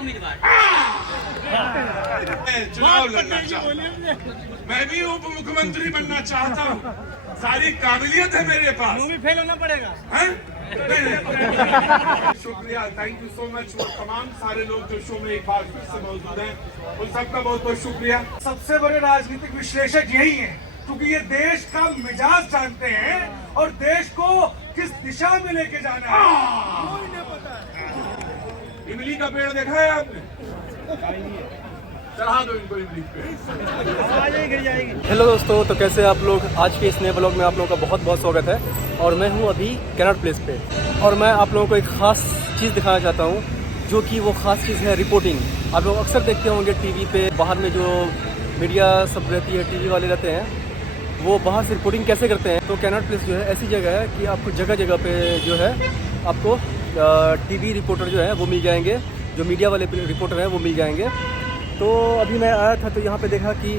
उम्मीदवार। चुनाव लड़ना चाहता हूँ, मैं भी उप मुख्यमंत्री बनना चाहता हूँ, सारी काबिलियत है मेरे पास। भी फेल होना पड़ेगा। शुक्रिया, थैंक यू सो मच। वो तमाम सारे लोग जो शो में एक बार फिर से मौजूद हैं, उन सबका बहुत बहुत शुक्रिया। सबसे बड़े राजनीतिक विश्लेषक यही हैं, क्योंकि ये देश का मिजाज जानते हैं और देश को किस दिशा में लेके जाना है कोई नहीं पता है। इमली का पेड़ देखा है आपने? चढ़ा दो इनको इमली पे। हेलो दोस्तों, तो कैसे आप लोग? आज के इस नए ब्लॉग में आप लोगों का बहुत बहुत स्वागत है। और मैं हूं अभी कैनॉट प्लेस पे, और मैं आप लोगों को एक ख़ास चीज़ दिखाना चाहता हूं, जो कि वो ख़ास चीज़ है रिपोर्टिंग। आप लोग अक्सर देखते होंगे टीवी पे, बाहर में जो मीडिया सब रहती है, टीवी वाले रहते हैं, वो बाहर से रिपोर्टिंग कैसे करते हैं। तो कैनॉट प्लेस जो है ऐसी जगह है कि आपको जगह जगह पे जो है आपको टीवी रिपोर्टर जो है वो मिल जाएंगे, जो मीडिया वाले रिपोर्टर हैं वो मिल जाएंगे। तो अभी मैं आया था तो यहाँ पे देखा कि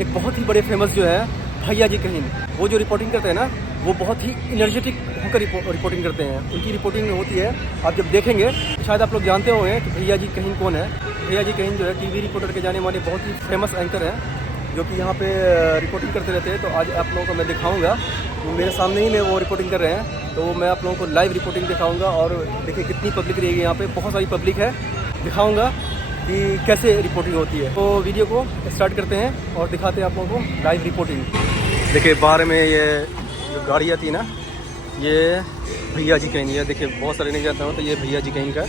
एक बहुत ही बड़े फेमस जो है भैया जी कहीं, वो जो रिपोर्टिंग करते हैं ना, वो बहुत ही एनर्जेटिक होकर रिपोर्टिंग करते हैं। उनकी रिपोर्टिंग होती है, आप जब देखेंगे तो शायद आप लोग जानते होंगे कि भैया जी कहीं कौन है। भैया जी कहीं जो है टीवी रिपोर्टर के जाने माने बहुत ही फेमस एंकर हैं, जो कि यहाँ पे रिपोर्टिंग करते रहते हैं। तो आज आप लोगों को मैं दिखाऊंगा, मेरे सामने ही में वो रिपोर्टिंग कर रहे हैं, तो मैं आप लोगों को लाइव रिपोर्टिंग दिखाऊंगा। और देखिए कितनी पब्लिक रहेगी यहाँ पे, बहुत सारी पब्लिक है, दिखाऊंगा कि कैसे रिपोर्टिंग होती है। तो वीडियो को स्टार्ट करते हैं और दिखाते हैं आप लोगों को लाइव रिपोर्टिंग। देखिए बाहर में ये जो गाड़ियाँ थी ना, ये भैया जी कहीं है। देखिए बहुत सारे नहीं जाता हूँ, तो ये भैया जी कहीं का,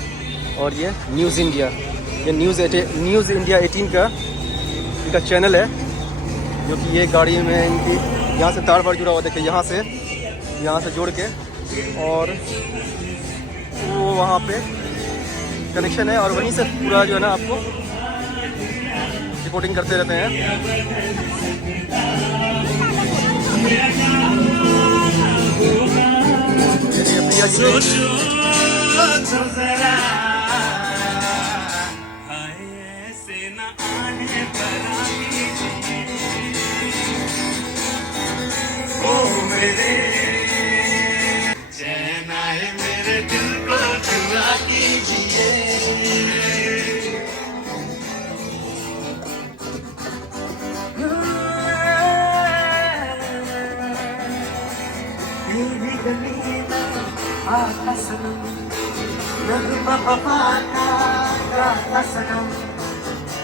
और ये न्यूज़ इंडिया, ये न्यूज़ इंडिया 18 का इनका चैनल है, जो कि ये गाड़ी में इनकी यहाँ से तार बार जुड़ा हुआ। देखिए यहाँ से जोड़ के, और वो वहाँ पे कनेक्शन है, और वहीं से पूरा जो है ना आपको रिपोर्टिंग करते रहते हैं। भैया जी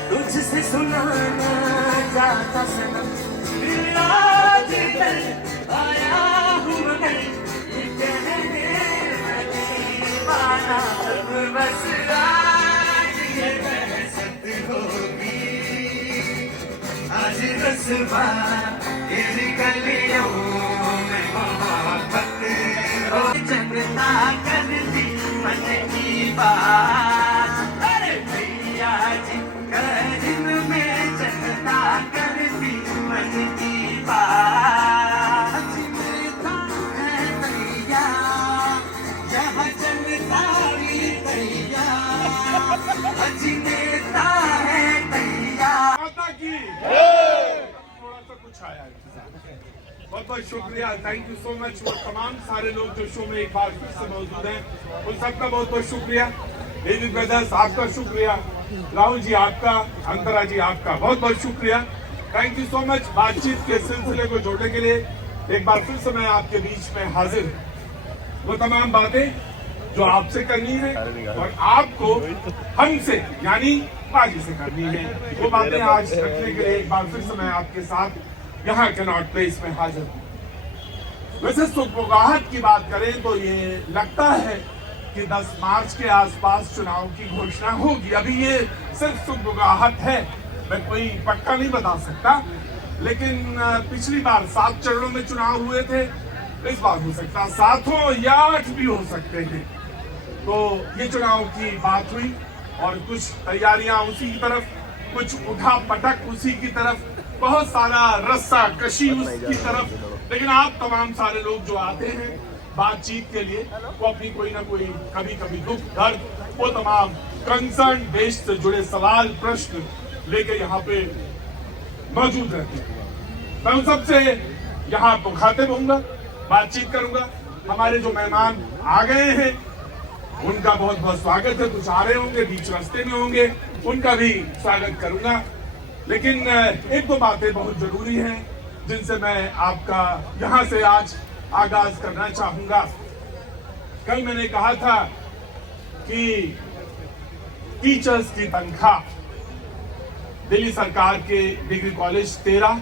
तुझसे सुनाना चाहता सनम, आया हूँ मगर ये कहने वाला, बस आज ये बहसत होगी, आज रस्वा इन गलियों में मोहब्बत जनता करती मन की बात। अरे भैया जी दिन में जनता करती मन की बात। जनता है तैयार, यह जनता भी तैयार, जनता है तैयार। माता की थोड़ा सा कुछ आया बहुत बहुत शुक्रिया, थैंक यू सो मच। वो तमाम सारे लोग जो शो में एक बार फिर से मौजूद हैं, उन सबका बहुत बहुत शुक्रिया। डेविड ब्रदर्स आपका शुक्रिया, राहुल जी आपका, अंतरा जी आपका बहुत बहुत शुक्रिया, थैंक यू सो मच। बातचीत के सिलसिले को जोड़ने के लिए एक बार फिर से मैं आपके बीच में हाजिर हूं। वो तमाम बातें जो आपसे करनी है और आपको हमसे यानी बाजी से करनी है, वो बातें आज रखने के लिए एक बार फिर से मैं आपके साथ यहाँ कैनॉट प्लेस में हाजिर हूँ। वैसे सुगबुगाहट की बात करें तो ये लगता है कि 10 मार्च के आसपास चुनाव की घोषणा होगी। अभी ये सिर्फ सुगबुगाहट है, मैं कोई पक्का नहीं बता सकता, लेकिन पिछली बार 7 चरणों में चुनाव हुए थे, इस बार हो सकता 7 हो या 8 भी हो सकते हैं। तो ये चुनाव की बात हुई और कुछ तैयारियां उसी की तरफ, कुछ उठा पटक उसी की तरफ, बहुत सारा रस्सा कशी उसकी तरफ। लेकिन आप तमाम सारे लोग जो आते हैं बातचीत के लिए, वो अपनी कोई ना कोई कभी कभी दुख दर्द, वो तमाम कंसर्न देश से जुड़े सवाल प्रश्न लेके यहाँ पे मौजूद रहते हैं। मैं उन सबसे यहाँ मुखातिब होऊंगा, बातचीत करूंगा। हमारे जो मेहमान आ गए हैं उनका बहुत बहुत स्वागत है। कुछ आ रहे होंगे, बीच रास्ते में होंगे, उनका भी स्वागत करूंगा। लेकिन एक दो बातें बहुत जरूरी हैं जिनसे मैं आपका यहां से आज आगाज करना चाहूंगा। कल मैंने कहा था कि टीचर्स की तनख्वाह दिल्ली सरकार के डिग्री कॉलेज 13,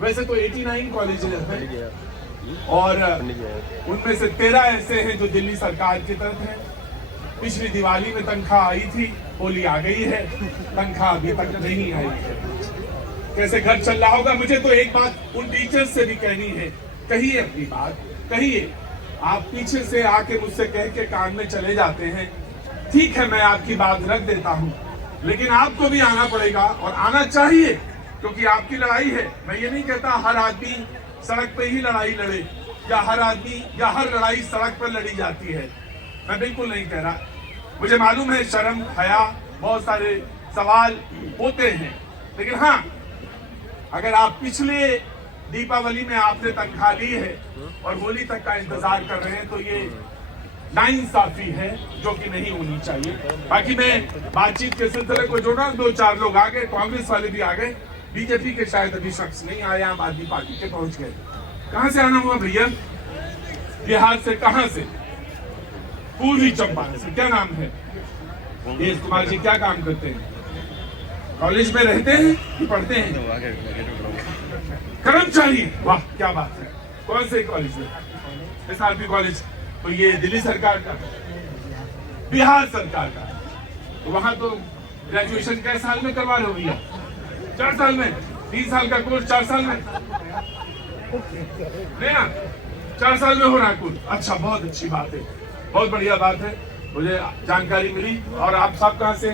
वैसे तो 89 कॉलेजेस हैं और उनमें से 13 ऐसे हैं जो दिल्ली सरकार की तरफ हैं। पिछली दिवाली में तनख्वाह आई थी, होली आ गई है, तनख्वाह अभी तक नहीं आई है। कैसे घर चल रहा होगा? मुझे तो एक बात उन टीचर्स से भी कहनी है, कहिए अपनी बात, कहिए। आप पीछे से आके मुझसे कह के कान में चले जाते हैं, ठीक है मैं आपकी बात रख देता हूं, लेकिन आपको भी आना पड़ेगा और आना चाहिए, क्योंकि आपकी लड़ाई है। मैं ये नहीं कहता हर आदमी सड़क पे ही लड़ाई लड़े या हर आदमी या हर लड़ाई सड़क पर लड़ी जाती है, मैं बिल्कुल नहीं कह रहा। मुझे मालूम है शर्म हया बहुत सारे सवाल होते हैं, लेकिन हाँ, अगर आप पिछले दीपावली में आपने तनख्वाह ली है और होली तक का इंतजार कर रहे हैं तो ये नाइंसाफी है जो कि नहीं होनी चाहिए। बाकी मैं बातचीत के सिलसिले को जोड़ा, 2-4 लोग आ गए, कांग्रेस वाले भी आ गए, बीजेपी के शायद अभी शख्स नहीं आए, आम आदमी पार्टी के पहुंच गए। कहां से आना हुआ भैया? बिहार से। कहां से? पूर्वी चंपारण से। क्या नाम है? देश कुमार जी। क्या काम करते हैं? कॉलेज में रहते हैं कि पढ़ते हैं? कर्मचारी। वाह क्या बात है। कौन से कॉलेज में? SRP college. तो ये दिल्ली सरकार का, बिहार सरकार का, तो वहां तो ग्रेजुएशन कै साल में करवा रहे हो भैया? 4 साल में? 3 साल का कोर्स 4 साल में? नहीं ना, 4 साल में हो रहा है कोर्स। अच्छा, बहुत अच्छी बात है, बहुत बढ़िया बात है, मुझे जानकारी मिली। और आप सब कहाँ से?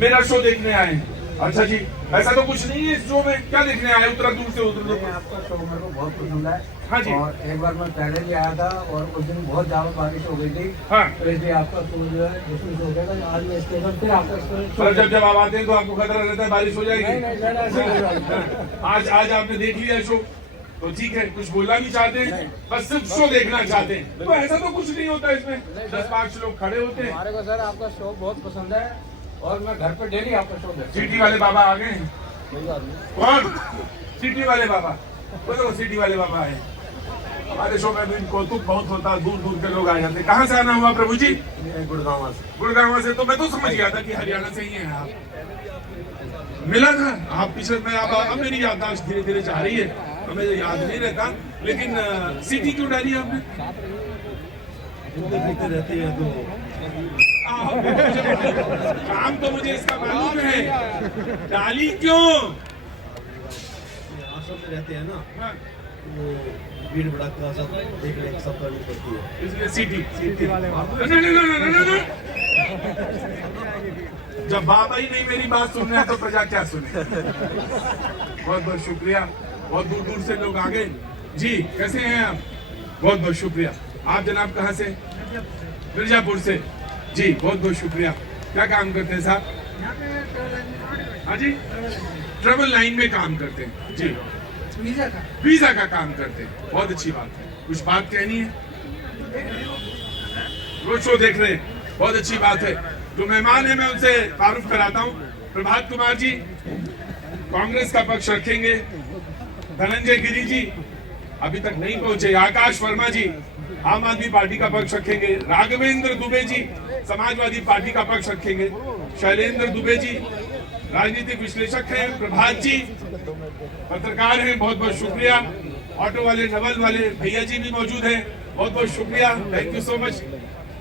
मेरा शो देखने आए हैं। अच्छा जी, ऐसा तो कुछ नहीं है इस शो में, क्या देखने आए? उतना दूर से उधर दूर। आपका शो मेरे को बहुत पसंद है। हाँ जी। और एक बार मैं पहले भी आया था और उस दिन बहुत ज्यादा बारिश हो गई थी। हाँ। तो इसलिए आपका शो जो है डिसमिस हो गया था। आज मैं स्टेशन पे आपका और जब आप आते हैं तो आपको खतरा रहता है बारिश हो नहीं, नहीं, नहीं, जाएगी। आज आपने देख लिया शो तो ठीक है, कुछ बोलना नहीं चाहते हैं, बस सिर्फ शो देखना चाहते हैं। तो ऐसा तो कुछ नहीं होता इसमें, 10-5 लोग खड़े होते हैं। हमारे को सर आपका शो बहुत पसंद है और मैं घर पे डेली आपका शो देखता सिटी वाले बाबा आ गए हैं। कौन? सिटी वाले बाबा। बोलो सिटी वाले बाबा आए। हमारे शो में भी कौतुक बहुत होता है, दूर दूर के लोग आ जाते हैं। कहाँ से आना हुआ प्रभु जी? गुड़गांव से। गुड़गांव से। तो मैं तो समझ गया था कि हरियाणा से ही हैं आप। मिला था आप पिछले में। अब मेरी याददाश्त धीरे धीरे जा रही है, हमें याद नहीं रहता। लेकिन सिटी क्यों डाली आपने? रहती है तो काम तो मुझे इसका मालूम है, डाली क्यों? आश्रम में रहते हैं ना, हाँ, वो भीड़ भड़का सब देख रेख सब करनी पड़ती है, इसलिए सिटी वाले। जब बाबा ही नहीं मेरी बात सुन रहे हैं तो प्रजा क्या सुने? बहुत बहुत शुक्रिया, बहुत दूर दूर से लोग आ गए जी। कैसे हैं आप? बहुत बहुत शुक्रिया। आप जनाब कहाँ से? मिर्जापुर से जी, बहुत बहुत शुक्रिया। क्या काम करते हैं साहब? हाँ जी, ट्रेवल लाइन में काम करते हैं जी, वीजा का काम करते हैं। बहुत अच्छी बात है। कुछ बात कहनी है? रोड शो देख रहे हैं, बहुत अच्छी बात है। जो मेहमान है मैं उनसे तारुफ कराता हूँ। प्रभात कुमार जी कांग्रेस का पक्ष रखेंगे, धनंजय गिरी जी अभी तक नहीं पहुंचे, आकाश वर्मा जी आम आदमी पार्टी का पक्ष रखेंगे, राघवेंद्र दुबे जी समाजवादी पार्टी का पक्ष रखेंगे, शैलेंद्र दुबे जी राजनीतिक विश्लेषक हैं, प्रभात जी पत्रकार हैं, बहुत बहुत शुक्रिया। ऑटो वाले नवल वाले भैया जी भी मौजूद हैं, बहुत बहुत शुक्रिया, थैंक यू सो मच।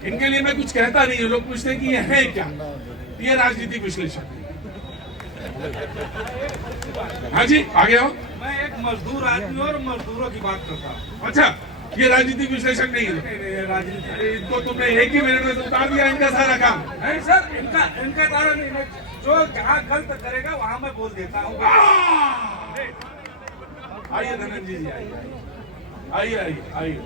इनके लिए मैं कुछ कहता नहीं हूँ, लोग पूछते हैं कि ये है क्या? ये राजनीतिक विश्लेषक। हाँ जी, आगे आओ। मैं एक मजदूर आदमी और मजदूरों की बात करता हूँ। अच्छा, ये राजनीतिक विश्लेषक नहीं है? राजनीति इनको तुमने एक ही मिनट में उतार दिया इनका सारा काम। नहीं सर, इनका द्वारा नहीं, जो जहाँ गलत करेगा वहाँ मैं बोल देता हूँ। आइए धनंजय जी, आइए।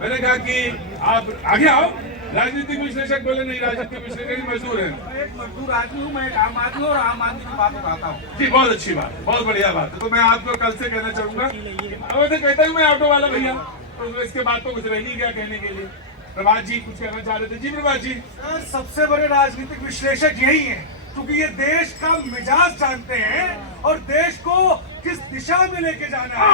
मैंने कहा कि आप आगे आओ। राजनीतिक विश्लेषक बोले नहीं, राजनीतिक विश्लेषक मजदूर है। मैं एक मजदूर आदमी हूँ, मैं एक आम आदमी और आम आदमी की बात उठाता हूँ जी, बहुत अच्छी बात, बहुत बढ़िया बात है। तो मैं आपको कल से कहना चाहूंगा, तो कहता हूँ मैं ऑटो वाला भैया, तो इसके बाद तो कुछ रह नहीं गया कहने के लिए। प्रभात जी कुछ कहना चाह रहे थे? जी प्रभात जी। सर, सबसे बड़े राजनीतिक विश्लेषक यही हैं, क्योंकि ये देश का मिजाज जानते हैं और देश को किस दिशा में लेके जाना है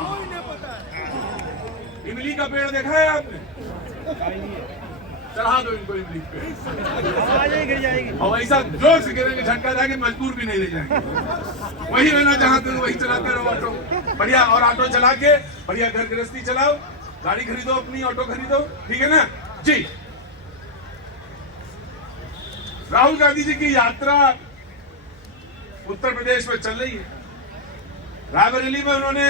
वो इन्हें पता है। इमली का पेड़ देखा है आपने? चढ़ा दो इनको इमली पे, गिर जाएगी। और ऐसा जोर से गिरेंगे झटका जाके मजदूर भी नहीं ले जाएंगे। वही रहना चाहते हो वही चलाते रहो ऑटो बढ़िया, और ऑटो चला के बढ़िया घर गृहस्थी चलाओ, गाड़ी खरीदो अपनी, ऑटो खरीदो, ठीक है ना जी। राहुल गांधी जी की यात्रा उत्तर प्रदेश में चल रही है। रायबरेली में उन्होंने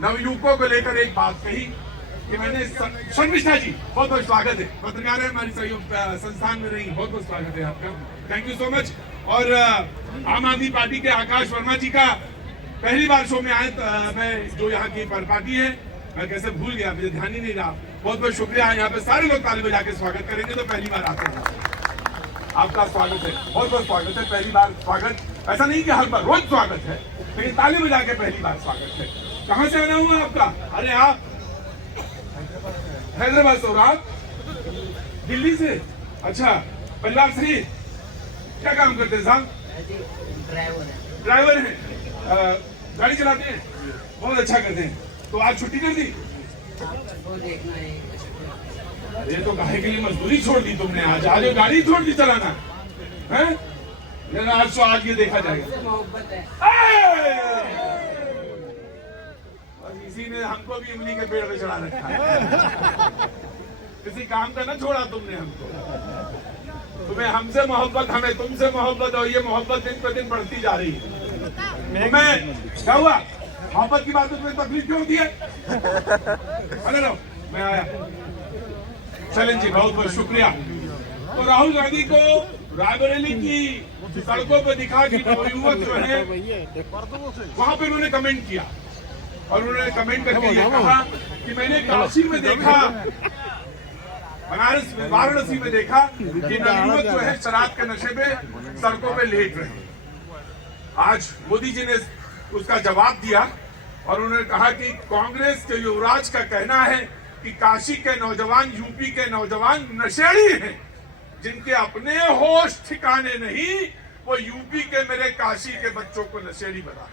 नवयुवकों को लेकर एक बात कही कि मैंने शर्मिष्ठा जी बहुत बहुत स्वागत है, पत्रकार है हमारी सहयोग संस्थान में रही, बहुत बहुत स्वागत है आपका, थैंक यू सो मच। और आम आदमी पार्टी के आकाश वर्मा जी का पहली बार शो में आए, मैं जो यहाँ की पार्टी है मैं कैसे भूल गया, मुझे ध्यान ही नहीं रहा, बहुत बहुत शुक्रिया। यहाँ पे सारे लोग ताली बजा के स्वागत करेंगे तो पहली बार आते हैं, आपका स्वागत है, बहुत बहुत स्वागत है, पहली बार स्वागत, ऐसा नहीं कि हर बार रोज स्वागत है, लेकिन ताली बजा के पहली बार स्वागत है। कहाँ से आना हुआ आपका? अरे आप हैदराबाद से, और आप दिल्ली से? अच्छा, पंजाब से। क्या काम करते हैं साहब? ड्राइवर हैं, गाड़ी चलाते हैं, बहुत अच्छा करते हैं। तो आज छुट्टी कर दी? अरे तो काहे के लिए मजदूरी छोड़ दी तुमने? आज आज गाड़ी छोड़ दी चलाना है? आज तो आज ये देखा जाएगा। इसी ने हमको भी इमली के पेड़ पे चढ़ा रखा है। किसी काम का ना छोड़ा तुमने हमको। तुम्हें हमसे मोहब्बत, हमें तुमसे मोहब्बत, और ये मोहब्बत दिन पर दिन बढ़ती जा रही है। तुम्हें क्या हुआ? मोहब्बत की बात में तुम्हें तकलीफ क्यों होती है? अरे लो, मैं आया। चलें जी, बहुत बहुत शुक्रिया। तो राहुल गांधी को रायबरेली की सड़कों पर दिखा कि नवयुवक जो है वहां पे उन्होंने कमेंट किया, और उन्होंने कमेंट करके ये कहा कि मैंने काशी में देखा, बनारस में, वाराणसी में देखा कि नवयुवक जो है शराब के नशे में सड़कों पे लेट रहे। आज मोदी जी ने उसका जवाब दिया और उन्होंने कहा कि कांग्रेस के युवराज का कहना है कि काशी के नौजवान, यूपी के नौजवान नशेड़ी हैं, जिनके अपने होश ठिकाने नहीं, वो यूपी के मेरे काशी के बच्चों को नशेड़ी बना।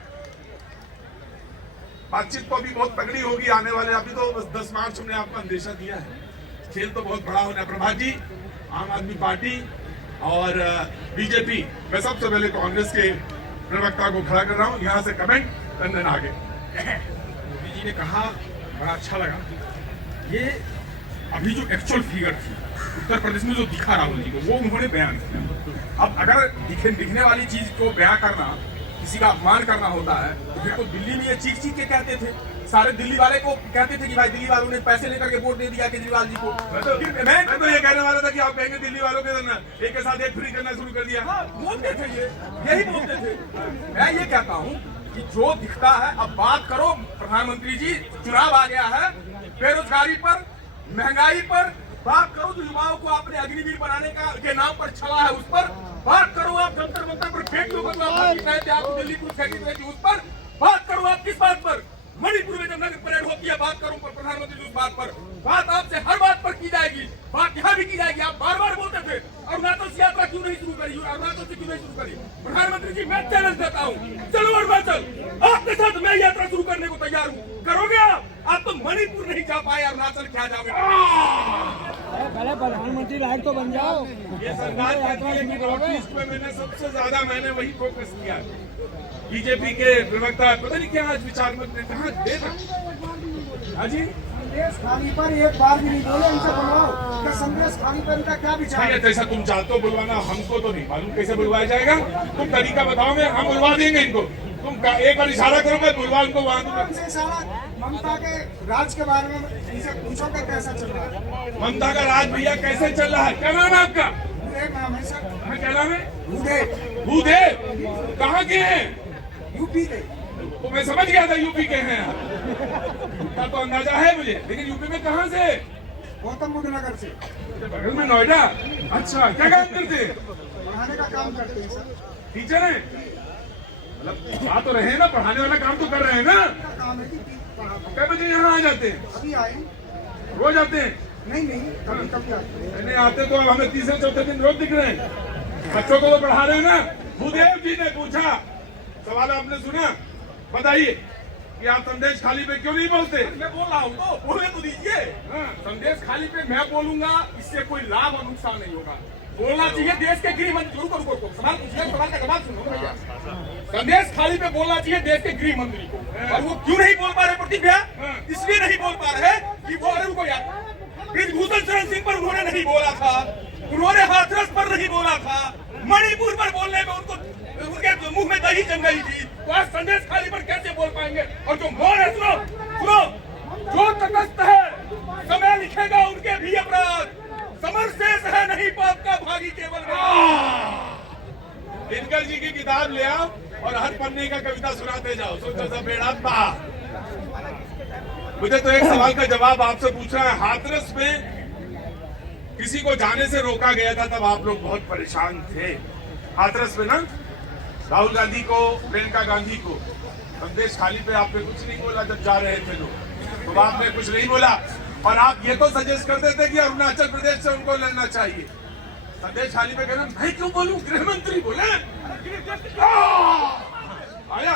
बातचीत तो अभी बहुत तगड़ी होगी आने वाले, अभी तो बस 10 मार्च हमने आपको अंदेशा दिया है, खेल तो बहुत बड़ा होना है। प्रभात जी, आम आदमी पार्टी और बीजेपी, मैं सबसे पहले कांग्रेस के प्रवक्ता को खड़ा कर रहा हूं, यहां से कमेंट करने आगे। मोदी जी ने कहा, बड़ा अच्छा लगा, ये अभी जो एक्चुअल फिगर थी उत्तर प्रदेश में जो दिखा राहुल जी को, वो उन्होंने बयान किया। अब अगर दिखने वाली चीज को बयान करना, किसी का अपमान करना होता है, तो फिर तो दिल्ली में ये चीख के कहते थे, सारे दिल्ली वाले को कहते थे कि भाई दिल्ली वालों ने पैसे लेकर के वोट दे दिया केजरीवाल जी को। मैं तो ये कहने वाला था कि आप कहेंगे दिल्ली वालों के एक के साथ एक फ्री करना शुरू कर दिया। बोलते थे यही बोलते थे। मैं ये कहता हूँ कि जो दिखता है, अब बात करो प्रधानमंत्री जी, चुनाव आ गया है, बेरोजगारी पर, महंगाई पर बात करो, जो युवाओं को आपने अग्निवीर बनाने के नाम पर छला है उस पर बात करो। आप जंतर मंतर पर फेंक लो, आपको दिल्ली पुलिस फेंकी थी उस पर बात करो। आप किस बात पर? मणिपुर में जब नगर परेड होती है, बात करो प्रधानमंत्री जी उस बात पर। बात आपसे हर बात पर की जाएगी, बात यहाँ भी की जाएगी। आप बार बार बोलते थे अरुणाचल से यात्रा क्यों नहीं शुरू करी, अरुणाचल से क्यों नहीं शुरू करी? प्रधानमंत्री जी, मैं चैलेंज देता हूँ, चलो अरुणाचल, आपके साथ मैं यात्रा शुरू करने को तैयार हूँ। करोगे आप तो मणिपुर नहीं जा पाए, अरुणाचल क्या जाओगे? पहले प्रधानमंत्री लायक तो बन जाओ। ये सरकार कहती है कि नॉर्थ ईस्ट में मैंने वही फोकस किया। बीजेपी के प्रवक्ता पता नहीं क्या आज विचार मत ने कहा देना। हाँ जी, संदेश खाली पर एक बार भी नहीं बोले, इनसे बुलवाओ कि संदेश खाली पर इनका क्या विचार है। जैसा तुम चाहते हो बुलवाना, हमको तो नहीं मालूम कैसे बुलवाया जाएगा। तुम तरीका बताओगे, हम बुलवा देंगे इनको। तुम एक बार इशारा करोगे, बुलवा उनको वहाँ। ममता के राज के बारे में इनसे पूछोगे कैसा चल रहा है? ममता का राज भैया कैसे चल रहा है? क्या नाम है आपका? नाम है सर। क्या नाम है? भूदेव। भूदेव कहाँ के हैं? यूपी के। तो मैं समझ गया था यूपी के हैं, उनका तो अंदाजा है मुझे, लेकिन यूपी में कहाँ से? गौतम बुद्ध नगर से। बगल में नोएडा। अच्छा, क्या काम करते? पढ़ाने का काम करते हैं सर। टीचर हैं? मतलब आ तो रहे हैं ना, पढ़ाने वाला काम तो कर रहे हैं ना? काम है कि कै बजे यहाँ आ जाते हैं? अभी आए? रोज आते हैं? नहीं नहीं, कभी कभी आते हैं। नहीं आते तो हमें तीसरे चौथे दिन रोज दिख रहे हैं। बच्चों को तो पढ़ा रहे हैं ना। भूदेव जी ने पूछा, सवाल आपने सुना, बताइए कि आप संदेश खाली पे क्यों नहीं बोलते? मैं बोल रहा हूँ तो बोलने तो दीजिए। हाँ। संदेश खाली पे मैं बोलूंगा, इससे कोई लाभ और नुकसान नहीं होगा। बोलना चाहिए देश के गृह मंत्री। रुको सवाल पूछिए, सवाल का जवाब सुनो भैया। संदेश खाली पे बोलना चाहिए देश के गृह मंत्री को। और वो क्यों नहीं बोल पा रहे प्रतीक भैया? इसलिए नहीं बोल पा रहे कि वो, अरे रुको यार, ब्रिजभूषण शरण सिंह पर उन्होंने नहीं बोला था, उन्होंने हाथरस पर नहीं बोला था, मणिपुर पर बोलने में उनके मुंह में दही जम गई थी। तो आज संदेश खाली पर कैसे बोल पाएंगे? और जो मौन है, सुनो जो तटस्थ है, समय लिखेगा उनके भी अपराध, समर शेष है नहीं पाप का भागी केवल। दिनकर जी की किताब ले आओ और हर पन्ने का कविता सुनाते जाओ। सोचो सब बेड़ापा। मुझे तो एक सवाल का जवाब आपसे पूछना है। हाथरस में किसी को जाने से रोका गया था, तब आप लोग बहुत परेशान थे। हाथरस में ना, राहुल गांधी को, प्रियंका गांधी को संदेश खाली पे आपने कुछ नहीं बोला जब जा रहे थे लोग, तो आपने कुछ नहीं बोला। और आप ये तो सजेस्ट करते थे कि अरुणाचल प्रदेश से उनको लड़ना चाहिए। संदेश खाली पे कहना, मैं क्यों बोलूं, गृह मंत्री बोले। आया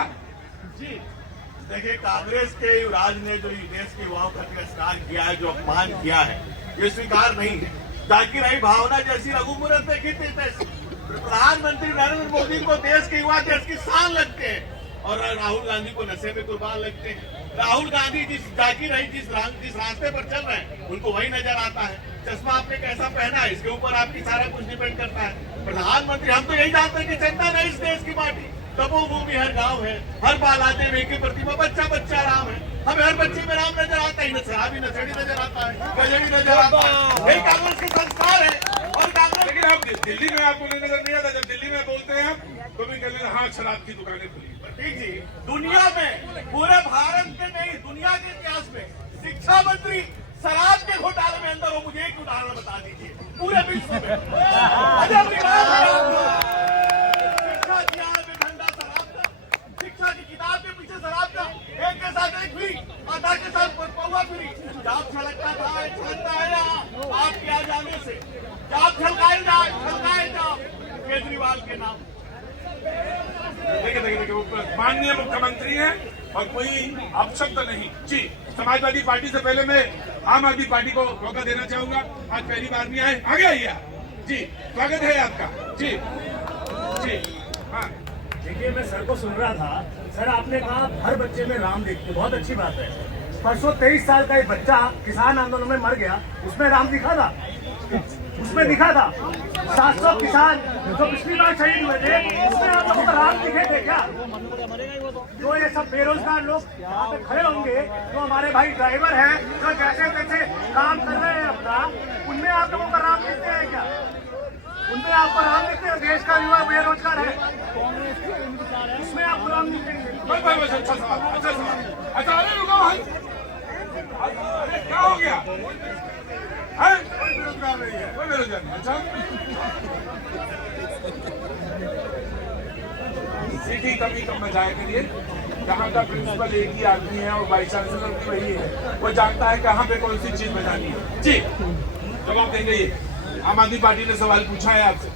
जी, देखिए कांग्रेस के युवराज ने जो देश के युवाओं का तिरस्कार किया है, जो अपमान किया है, ये स्वीकार नहीं है। ताकि रही भावना जैसी रघुमुरत देखी थी, प्रधानमंत्री नरेंद्र मोदी को देश के युवा देश की शान लगते हैं और राहुल गांधी को नशे में कुर्बान लगते हैं। राहुल गांधी जिस रास्ते पर चल रहे हैं उनको वही नजर आता है। चश्मा आपने कैसा पहना है इसके ऊपर आपकी सारा कुछ डिपेंड करता है। प्रधानमंत्री, हम तो यही जानते हैं कि जनता नहीं इस देश की माटी, तपोभूमि हर गांव है, हर बालाते हुए की प्रतिमा, बच्चा बच्चा राम है। हमें हर बच्चे में राम नजर आता है, शराबी नशेड़ी नजर आता है, गजड़ी नजर आता है। यही कांग्रेस के संस्कार है। और कांग्रेस, लेकिन आप दिल्ली में आपको नहीं नजर नहीं आता? जब दिल्ली में बोलते हैं आप तो भी कह लेते हाँ शराब की दुकानें खुली। ठीक जी, दुनिया में, पूरे भारत में नहीं, दुनिया के इतिहास में शिक्षा मंत्री शराब के घोटाले में अंदर हो। मुझे एक उदाहरण बता दीजिए पूरे विश्व में। अजब रिवाज है आपका। शिक्षा दिया में ठंडा शराब का, शिक्षा की किताब के पीछे शराब का, एक के साथ एक फ्री, आधा के साथ पौवा फ्री। जाप छलकता था, छलकता है यहाँ आपके आ जाने से। जाप छलकाए जाओ केजरीवाल के नाम। देखिए माननीय मुख्यमंत्री हैं और कोई अपशब्द नहीं। जी, समाजवादी पार्टी से पहले मैं आम आदमी पार्टी को मौका देना चाहूंगा। आज पहली बार नहीं आए, आगे आइए आप। जी, स्वागत है आपका। जी जी हाँ, देखिए मैं सर को सुन रहा था। सर आपने कहा हर बच्चे में राम देखते, बहुत अच्छी बात है। परसों 23 साल का एक बच्चा किसान आंदोलन में मर गया, उसमें राम दिखा था, उसमें दिखा था। 700 किसान जो पिछली बार शहीद हुए थे, उसमें आप लोगों को राम दिखे थे क्या? जो ये सब बेरोजगार लोग यहाँ पे खड़े होंगे, जो हमारे भाई ड्राइवर हैं, जो जैसे तैसे काम कर रहे हैं अपना, उनमें आप लोगों का राम दिखते हैं क्या? उनमें आपको राम दिखते हैं? देश का युवा बेरोजगार है, उसमें आपको राम दिखेंगे? बस अच्छा सवाल, अच्छा सवाल। अच्छा अरे रुको, अरे क्या हो गया? कोई बेरोजगार नहीं है, कोई बेरोजगार नहीं। अच्छा सीधी कमी कम बजाय के लिए यहाँ का प्रिंसिपल एक ही आदमी है और वाइस चांसलर भी वही है। वो जानता है कहाँ पे कौन सी चीज बजानी है। जी, जवाब देंगे ये। आम आदमी पार्टी ने सवाल पूछा है आपसे।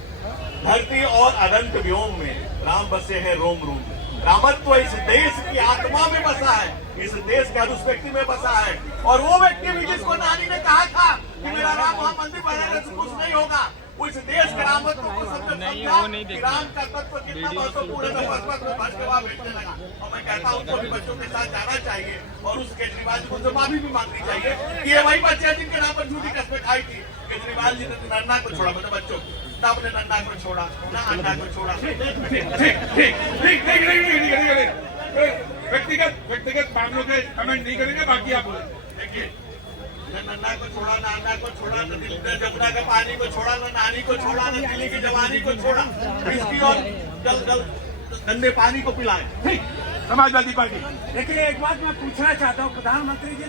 धरती और अनंत व्योम में राम बसे हैं रोम रोम। रामत्व इस देश की आत्मा में बसा है, इस देश के हर उस व्यक्ति में बसा है। और वो व्यक्ति भी जिसको नानी ने कहा था कि मेरा राम वहाँ मंदिर बनाने से कुछ नहीं होगा, वो इस देश के रामत्व को समझा कि राम का तत्व कितना महत्वपूर्ण है, तो बस के वहाँ बैठने लगा। और मैं कहता हूँ उनको भी बच्चों के साथ जाना चाहिए और उस केजरीवाल जी को उनसे माफी भी मांगनी चाहिए कि ये वही बच्चे हैं जिनके नाम पर झूठी कस्में खाई थी। केजरीवाल जी ने नन्ना को छोड़ा, मतलब बच्चों को, ना अपने नन्ना को छोड़ा, ना अन्ना को छोड़ा। व्यक्तिगत मामलों के कमेंट नहीं करेंगे, बाकी आप बोले। देखिए, न नन्ना को छोड़ा, ना अन्ना को छोड़ा, न जमुना के पानी को छोड़ा, न नानी को छोड़ा, न दिल्ली की जवानी को छोड़ा, इसकी और गंदे पानी को पिलाए। ठीक, समाजवादी पार्टी। देखिए एक बात मैं पूछना चाहता हूँ प्रधानमंत्री जी,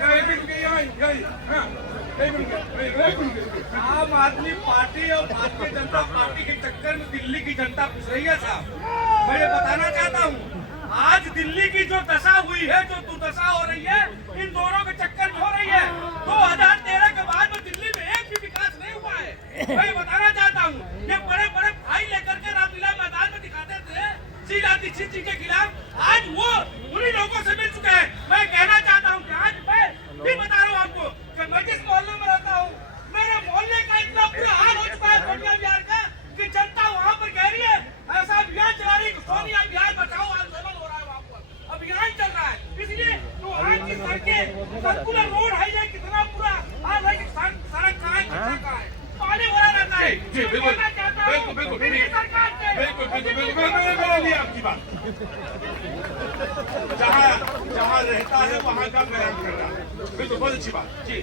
आम आदमी पार्टी और भारतीय जनता पार्टी के चक्कर में दिल्ली की जनता पिस रही है साहब। मैं ये बताना चाहता हूँ आज दिल्ली की जो दशा हुई है, जो दुर्दशा हो रही है, इन दोनों के चक्कर में हो रही है। 2013 के बाद में दिल्ली में एक भी विकास नहीं हुआ है। मैं बताना चाहता हूँ, ये बड़े बड़े भाई लेकर के रामलीला मैदान में दिखाते थे शीला दीक्षित जी के खिलाफ, आज वो उन्हीं लोगों से मिल चुके हैं। मैं कहना चाहता हूँ कि आज मैं भी बता रहा हूँ आपको कि मैं जिस मोहल्ले में रहता हूँ, मेरे मोहल्ले का इतना बुरा हाल हो चुका है सोनिया बिहार का कि जनता वहाँ पर कह रही है ऐसा अभियान चला रही है, सोनिया बिहार बचाओ आंदोलन हो रहा है, वहाँ पर अभियान चल रहा है। इसलिए तो आज की सड़कें, सर्कुलर रोड है, ये कितना बुरा हाल है कि सड़क कहाँ है, कहाँ है, पानी भरा रहता है। जी बिल्कुल बिल्कुल बिल्कुल बिल्कुल मैंने लिया आपकी बात। जहाँ रहता है वहाँ का बयान कर रहा है, बिल्कुल बहुत अच्छी बात। जी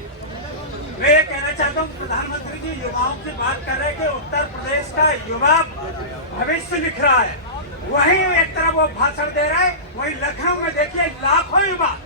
मैं ये कहना चाहता हूँ, प्रधानमंत्री जी युवाओं से बात कर रहे हैं कि उत्तर प्रदेश का युवा भविष्य लिख रहा है, वहीं एक तरफ वो भाषण दे रहा है, वहीं लखनऊ में देखिए लाखों युवा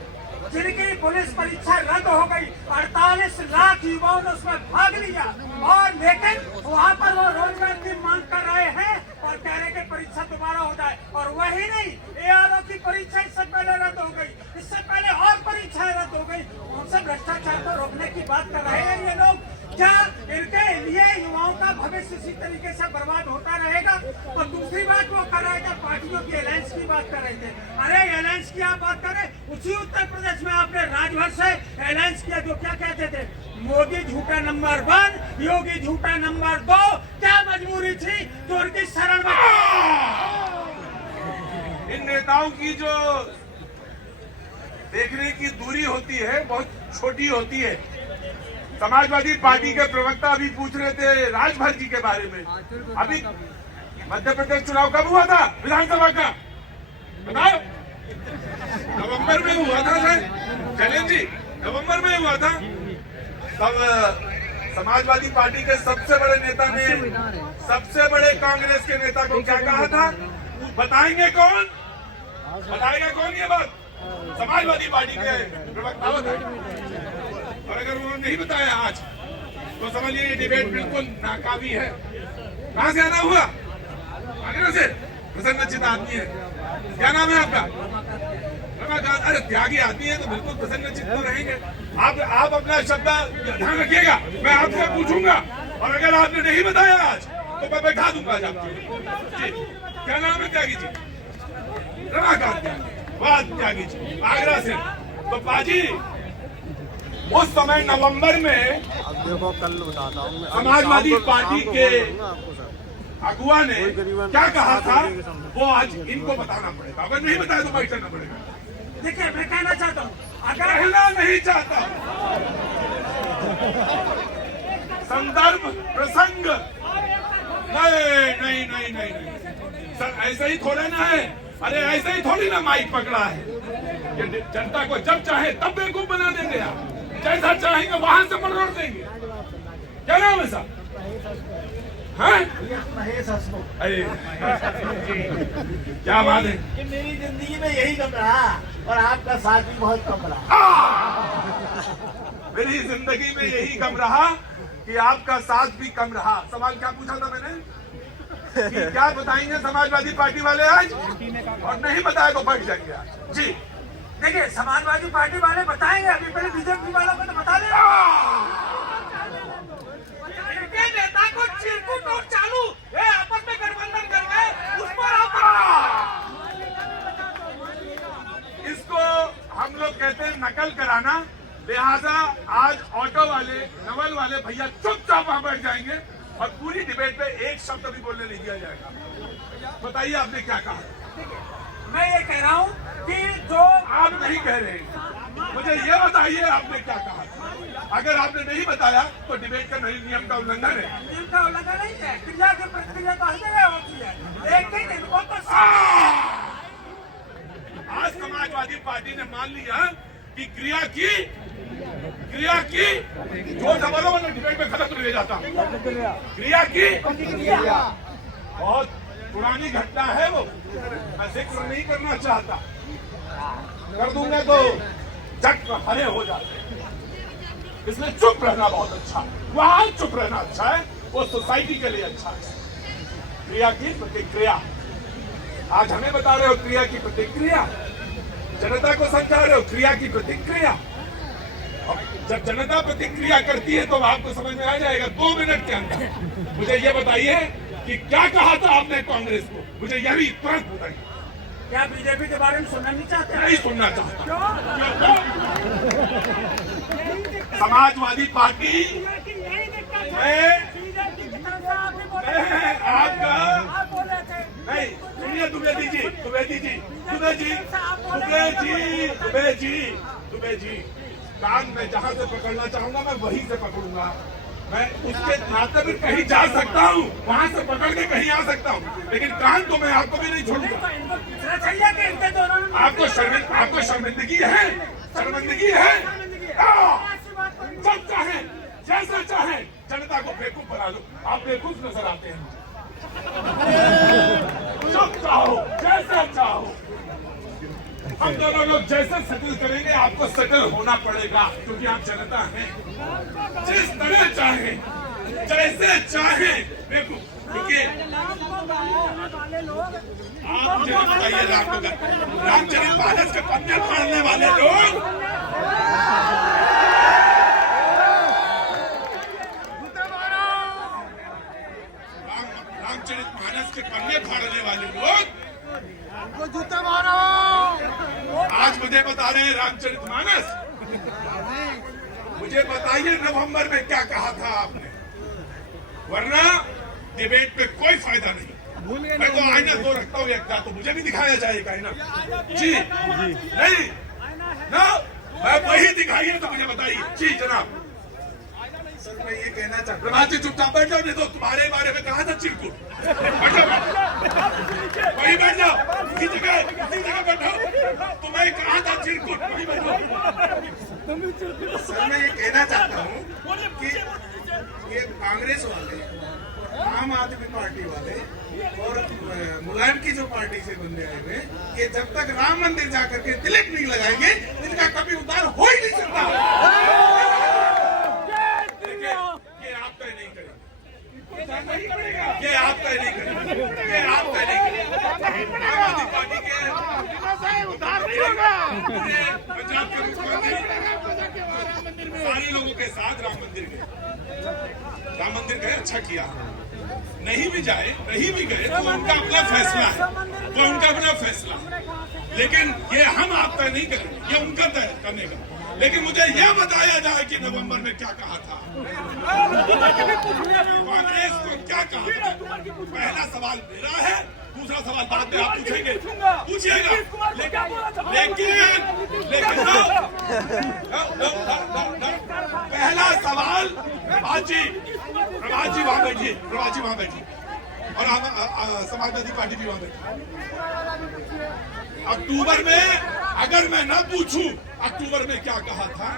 जिनकी पुलिस परीक्षा रद्द हो गई, 48 लाख युवाओं ने उसमें भाग लिया, और लेकिन वहाँ पर वो रोजगार की मांग कर रहे हैं और कह रहे कि परीक्षा दोबारा हो जाए। और वही नहीं, ARO की परीक्षा इससे पहले रद्द हो गई, इससे पहले और परीक्षाएं रद्द हो गई। उनसे भ्रष्टाचार को रोकने की बात कर रहे हैं ये लोग। क्या इनके लिए युवाओं का भविष्य इसी तरीके से बर्बाद होता रहेगा? और दूसरी बात वो कर रहे थे, पार्टियों की अलायंस की बात कर रहे थे। अरे अलायंस की आप बात करें, उसी उत्तर प्रदेश में आपने राजभर से अलायंस किया, जो क्या कहते थे, मोदी झूठा नंबर 1, योगी झूठा नंबर 2। क्या मजबूरी थी जो उनकी शरण में? इन नेताओं की जो देखने की दूरी होती है बहुत छोटी होती है। समाजवादी पार्टी के प्रवक्ता अभी पूछ रहे थे राजभर जी के बारे में। अभी मध्य प्रदेश चुनाव कब हुआ था विधानसभा का, बताओ? नवंबर में हुआ था सर, चलें जी, नवंबर में हुआ था। तब समाजवादी पार्टी के सबसे बड़े नेता ने सबसे बड़े कांग्रेस के नेता को क्या कहा था? बताएंगे कौन? बताएगा कौन ये बात? समाजवादी पार्टी के प्रवक्ता बताए। और अगर उन्होंने नहीं बताया आज तो समझिए ये डिबेट बिल्कुल नाकामी है। कहाँ से आना हुआ? आगरा से। प्रसन्नचित्त आदमी है। क्या नाम है आपका? रमाकांत। अरे त्यागी आदमी है तो बिल्कुल प्रसन्नचित्त तो रहेंगे। आप अपना शब्द ध्यान रखिएगा, मैं आपसे पूछूंगा और अगर आपने नहीं बताया आज तो मैं बैठा दूंगा आज आपको। जी क्या नाम है त्यागी जी? रमाकांत त्यागी जी, आगरा से। तो पाजी उस समय नवंबर में कल बताता हूँ समाजवादी पार्टी के अगुआ ने क्या कहा था वो आज इनको बताना पड़ेगा। अगर नहीं बताया तो बैठ करना पड़ेगा। देखिए मैं कहना चाहता हूँ, अगर कहना नहीं चाहता, संदर्भ प्रसंग नहीं नहीं नहीं नहीं सर, ऐसा ही थोड़ा ना है। अरे ऐसे ही थोड़ी ना माइक पकड़ा है। ये जनता को जब चाहे तब बेवकूफ बना देंगे आप, जैसा चाहेंगे वहां से मरोड़ देंगे। क्या नाम है साहब? अरे क्या बात है? कि मेरी जिंदगी में यही कम रहा और आपका साथ भी बहुत कम रहा। मेरी जिंदगी में यही कम रहा कि आपका साथ भी कम रहा। सवाल क्या पूछा था मैंने? कि क्या बताएंगे समाजवादी पार्टी वाले आज? और नहीं बताया तो बैठ जाएंगे आज। जी देखिए समाजवादी पार्टी वाले बताएंगे, अभी पहले बीजेपी वालों को तो बता देना। इनके नेता को चिरकुट और चालू ये आपस में गठबंधन कर गए, उस पर इसको हम लोग कहते हैं नकल कराना। लिहाजा आज ऑटो वाले, नवल वाले भैया चुपचाप वहां बैठ जाएंगे और पूरी डिबेट पे एक शब्द भी बोलने नहीं दिया जाएगा। बताइए आपने क्या कहा? मैं ये कह रहा हूँ कि जो आप नहीं कह रहे हैं, मुझे ये बताइए आपने क्या कहा? अगर आपने नहीं बताया तो डिबेट का नई नियम का उल्लंघन है। नियम का उल्लंघन नहीं है, क्रिया की प्रतिक्रिया तो हर जगह होती है, लेकिन इनको तो आज समाजवादी पार्टी ने मान लिया कि क्रिया की जो सवालों वाले डिबेट में खत्म ले जाता हूं। क्रिया की बहुत पुरानी घटना है वो, मैं जिक्र नहीं करना चाहता। कर दूंगा तो जग हरे हो जाते हैं, इसलिए चुप रहना बहुत अच्छा है। वहां चुप रहना अच्छा है, वो सोसाइटी के लिए अच्छा है। क्रिया की प्रतिक्रिया आज हमें बता रहे हो क्रिया की प्रतिक्रिया, जनता को समझा रहे हो क्रिया की प्रतिक्रिया। और जब जनता प्रतिक्रिया करती है तो आपको समझ में आ जाएगा 2 मिनट के अंदर। मुझे ये बताइए कि क्या कहा था आपने कांग्रेस को, मुझे यह भी तुरंत बताइए। क्या बीजेपी के बारे में सुनना नहीं चाहते? नहीं सुनना चाहता। समाजवादी पार्टी आपका नहीं सुनिए, द्विवेदी जी, कान में जहां से पकड़ना चाहूंगा मैं वहीं से पकड़ूंगा। मैं उसके नाते भी कहीं जा सकता हूँ, वहां से पकड़ के कहीं आ सकता हूँ, लेकिन कान तो मैं आपको भी नहीं छोड़ूंगा। आपको शर्मिंदगी है, शर्मिंदगी है। जब चाहे जैसा चाहे जनता को बेवकूफ बना दो, आप बेवकूफ नजर आते हैं। जब चाहो जैसा चाहो, हम दोनों लोग जैसे सेटल करेंगे आपको सेटल होना पड़ेगा, क्योंकि आप जनता हैं। जिस तरह चाहे जैसे चाहे बेवकूफ, क्योंकि आप मुझे बताइए रामचरितमानस के पन्ने फाड़ने वाले लोग, रामचरितमानस के पन्ने फाड़ने वाले लोग जूते मारो। आज मुझे बता रहे हैं रामचरितमानस, मुझे बताइए नवंबर में क्या कहा था आपने, वरना डिबेट पे कोई फायदा नहीं। मैं तो आईना दो रखता हूँ एक, तो मुझे भी दिखाया जाएगा आईना। जी नहीं ना, मैं वही दिखाइए तो मुझे बताइए। जी जनाब। सर मैं ये कहना चाहता हूँ, प्रभात जी चुपचाप बैठ जाओ, नहीं तो तुम्हारे बारे में कहा था चिरकुट। वही बैठ जाओ, किसी जगह बैठो, तुम्हें कहा था चिरकुट, वही बैठो। सर मैं ये कहना चाहता हूँ कि ये कांग्रेस वाले, आम आदमी पार्टी वाले और मुलायम की जो पार्टी से बंदे आए हुए, ये जब तक राम मंदिर जाकर के तिलक नहीं लगाएंगे इनका कभी उद्धार हो ही नहीं सकता। ये आप तय नहीं करेंगे, ये आप तय नहीं करेंगे, ये आप तय नहीं करेंगे। आम आदमी पार्टी के उद्धार नहीं होगा। पंजाब के मुख्यमंत्री सारे लोगों के साथ राम मंदिर गए, अच्छा किया। नहीं भी जाए, नहीं भी गए तो उनका अपना फैसला है, तो उनका अपना फैसला। लेकिन ये हम आप तय नहीं करेंगे, ये उनका तय करने का। लेकिन मुझे यह बताया जाए कि नवंबर में क्या कहा था, कांग्रेस को क्या कहा था। पहला सवाल मेरा है, दूसरा सवाल बाद में आप पूछेंगे, पूछिएगा। लेकिन पहला सवाल प्रभात जी वहां बैठिए, और समाजवादी पार्टी भी वहां बैठी। अक्टूबर में अगर मैं न पूछूं अक्टूबर में क्या कहा था,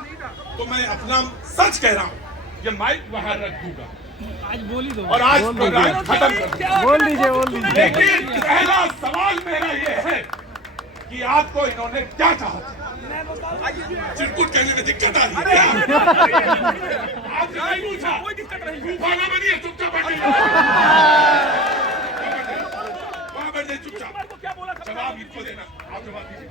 तो मैं अपना सच कह रहा हूं, ये माइक बाहर रख दूंगा आज बोल ही दो, और आज प्रोग्राम खत्म कर बोल दीजिए। लेकिन पहला सवाल मेरा ये है कि आपको इन्होंने क्या कहा था। चिरकुट कहने में दिक्कत आ रही है, आपने नहीं पूछा, कोई दिक्कत नहीं, तूफाना बनिए, चुपचाप बैठिए, वहां बैठ जाइए चुपचाप। जवाब इनको देना, आप जवाब दीजिए।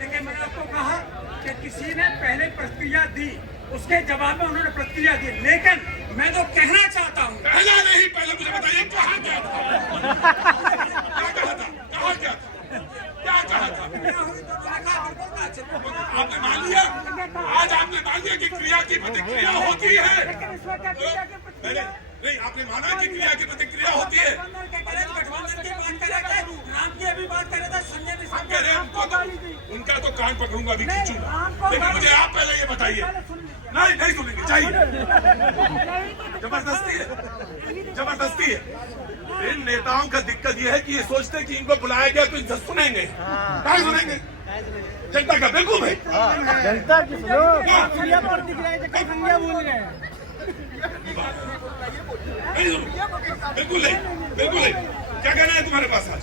देखिए मैंने आपको कहा कि किसी ने पहले प्रतिक्रिया दी, उसके जवाब में उन्होंने प्रतिक्रिया दी, लेकिन मैं तो कहना चाहता हूँ, पहले नहीं, पहले मुझे बताइए कहा क्या था, क्या कहा था, कहा क्या था, क्या कहा था। आपने मान लिया, आज आपने मान लिया कि क्रिया की प्रतिक्रिया होती है। नहीं, आपने माना कि क्रिया की प्रतिक्रिया होती है। गठबंधन की बात कर रहे थे, राम की अभी बात कर रहे थे, संजय ने हम कह रहे हैं उनका तो कान पकड़ूंगा, अभी खींचूंगा, लेकिन मुझे आप पहले ये बताइए। नहीं सुनेंगे, चाहिए, जबरदस्ती है। इन नेताओं का दिक्कत ये है कि ये सोचते हैं कि इनको बुलाया गया तो इज्जत सुनेंगे, क्या सुनेंगे, जनता का। बिल्कुल भाई, जनता की बोल रहे हैं, बिल्कुल नहीं। क्या कहना है तुम्हारे पास आज?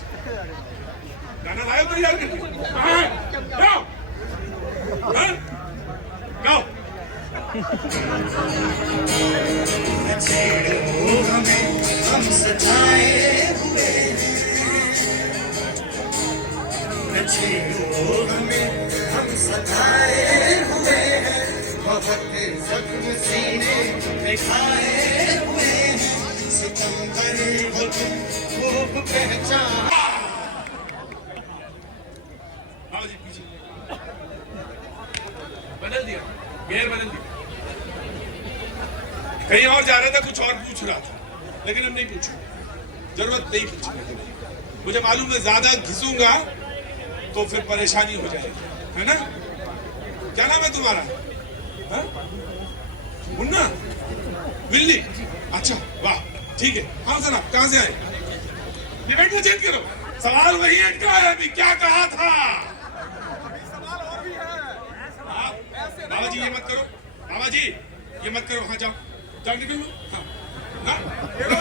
गाना लाए तो यार, गाओ। हम सताए हुए बहुत जख्म सीने में खाए हुए सितंबर हो तुम खूब पहचान। बदल दिया, गेयर बदल दिया। कहीं और जा रहा था, कुछ और पूछ रहा था, लेकिन अब नहीं पूछूंगा, जरूरत नहीं पूछने की। मुझे मालूम है ज्यादा घिसूंगा तो फिर परेशानी हो जाएगी, है ना? क्या नाम है तुम्हारा? मुन्ना, बिल्ली, अच्छा वाह, ठीक है। हाँ जनाब, कहाँ से आए? डिबेट में चेंज करो, सवाल वही अटका है अभी। क्या कहा था? बाबा जी ये मत करो, बाबा जी ये मत करो, हाँ जाओ जाओ, निकल लो। हाँ